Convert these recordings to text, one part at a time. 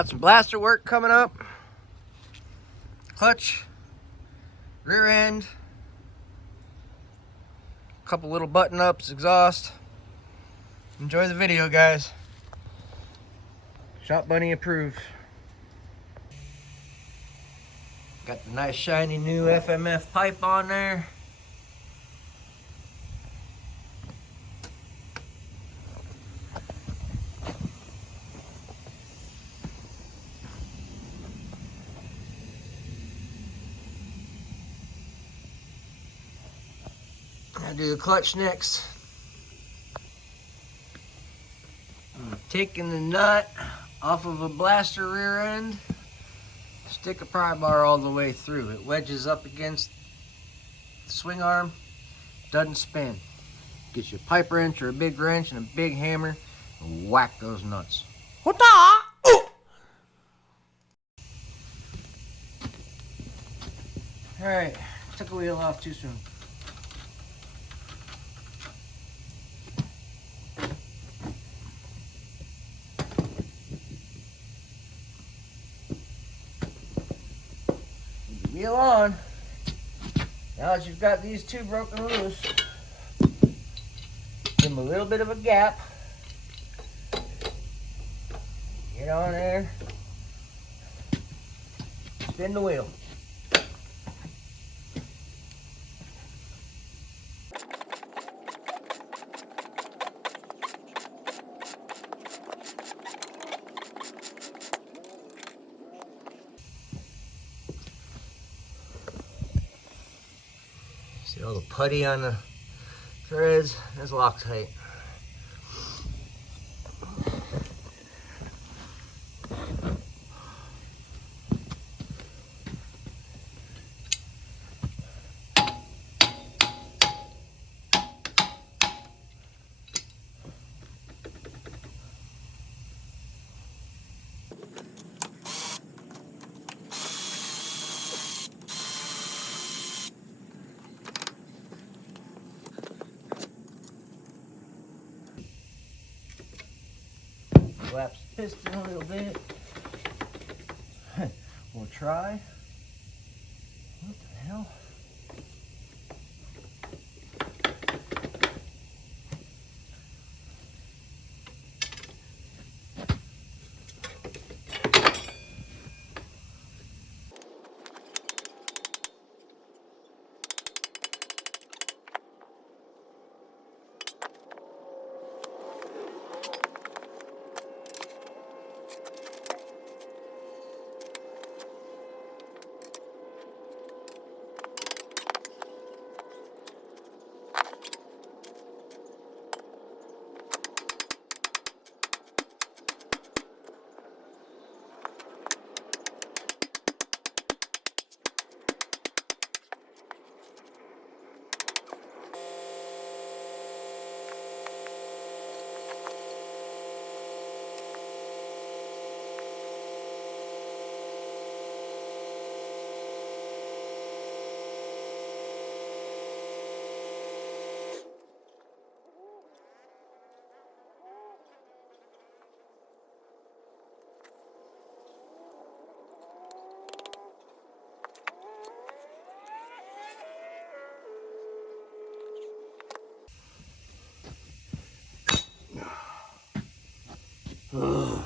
Got some blaster work coming up. Clutch, rear end, a couple little button ups, exhaust. Enjoy the video, guys. Shop Bunny approved. Got the nice shiny new FMF pipe on there. I'll do the clutch next. I'm taking the nut off of a blaster rear end. Stick a pry bar all the way through. It wedges up against the swing arm, doesn't spin. Get you a pipe wrench or a big wrench and a big hammer and whack those nuts. Alright, took a wheel off too soon. Wheel on. Now that you've got these two broken loose, give them a little bit of a gap. Get on there. Spin the wheel. See all the putty on the threads? That's Loctite. Collapse the piston a little bit. We'll try. What the hell? Ugh.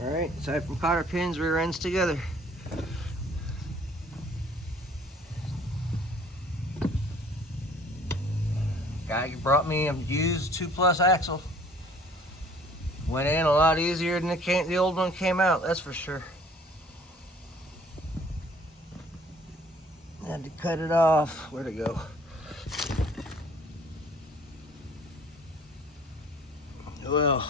Alright, aside from cotter pins, rear ends together. Guy brought me a used 2+ axle. Went in a lot easier than the old one came out, that's for sure. Had to cut it off. Where'd it go? Well,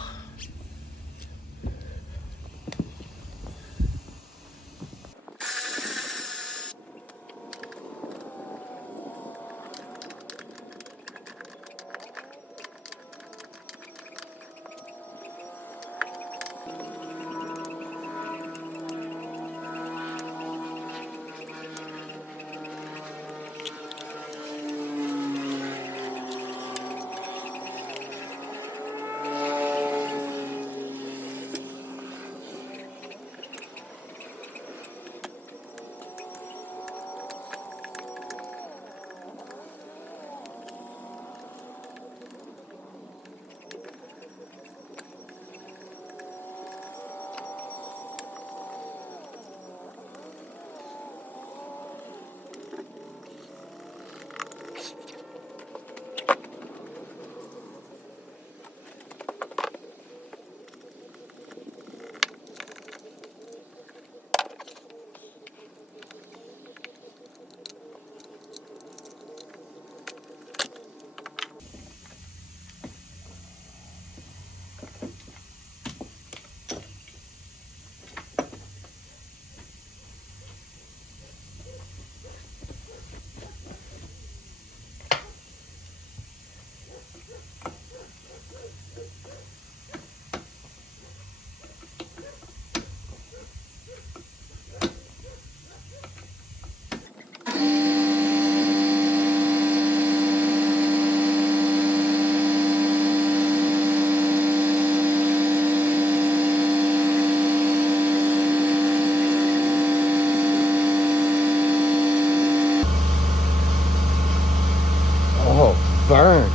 burnt.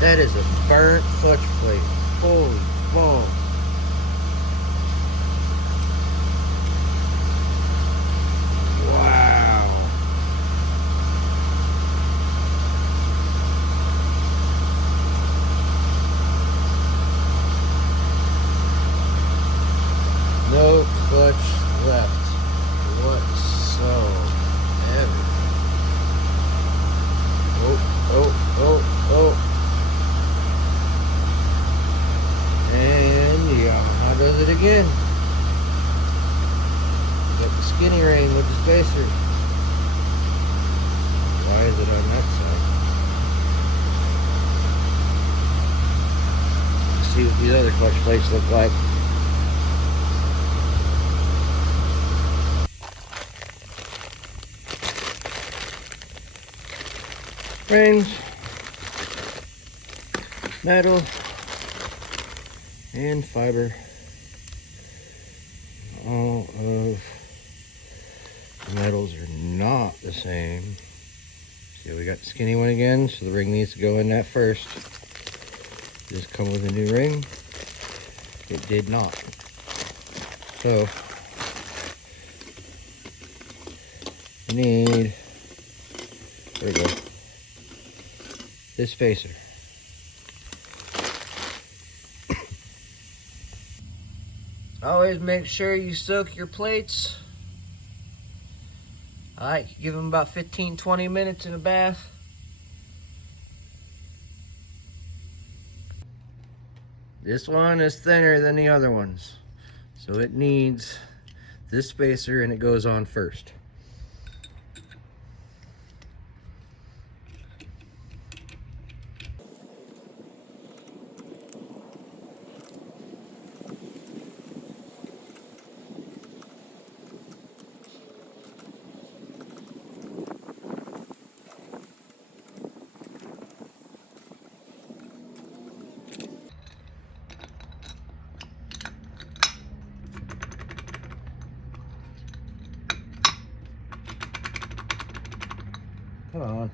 That is a burnt clutch plate. Holy balls. Wow. No clutch left whatsoever. Oh. And Yamaha does it again. Got the skinny ring with the spacer. Why is it on that side? Let's see what these other clutch plates look like. Springs, metal, and fiber. All of the metals are not the same. See, we got the skinny one again, so the ring needs to go in that first. Just come with a new ring. It did not. So we need, there we go, this spacer. Always make sure you soak your plates. I like to give them about 15-20 minutes in a bath. This one is thinner than the other ones, so it needs this spacer and it goes on first. Come on.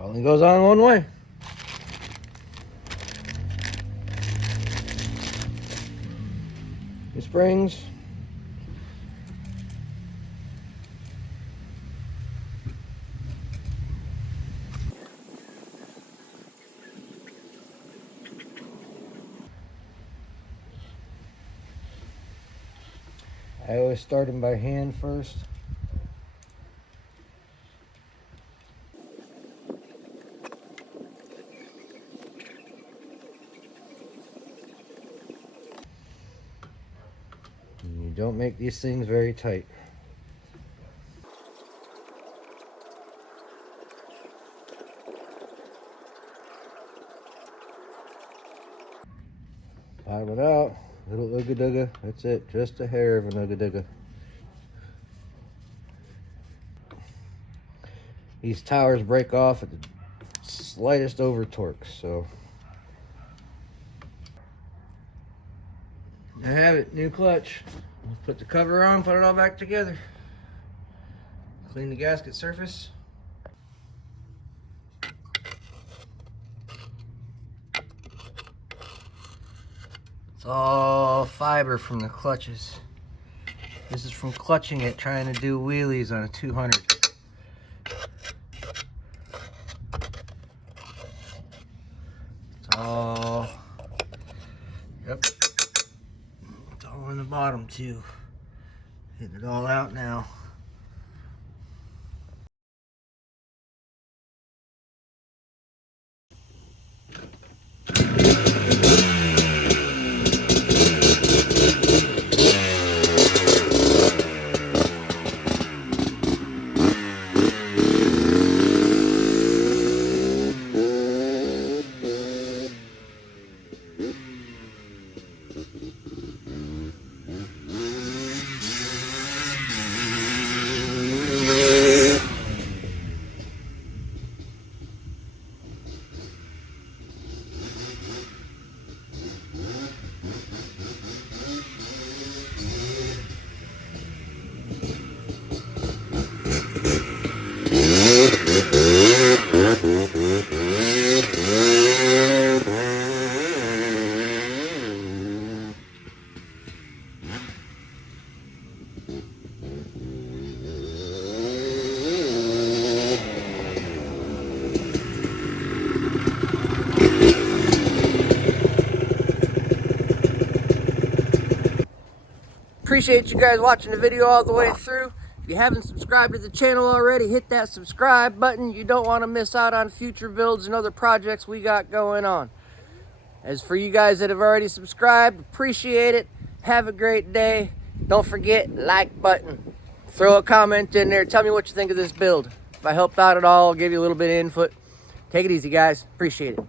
Only goes on one way. The springs I always start them by hand first. And you don't make these things very tight. Bottom it out, little ooga dooga, that's it, just a hair of an ooga dooga. These towers break off at the slightest over torque, so. I have it, new clutch. Put the cover on, put it all back together. Clean the gasket surface. It's all fiber from the clutches. This is from clutching it, trying to do wheelies on a 200. It's all, yep, it's all in the bottom too. Getting it all out now. Appreciate you guys watching the video all the way through. If you haven't subscribed to the channel already, hit that subscribe button. You don't want to miss out on future builds and other projects we got going on. As for you guys that have already subscribed, appreciate it. Have a great day. Don't forget, like button. Throw a comment in there. Tell me what you think of this build. If I helped out at all, I'll give you a little bit of input. Take it easy, guys. Appreciate it.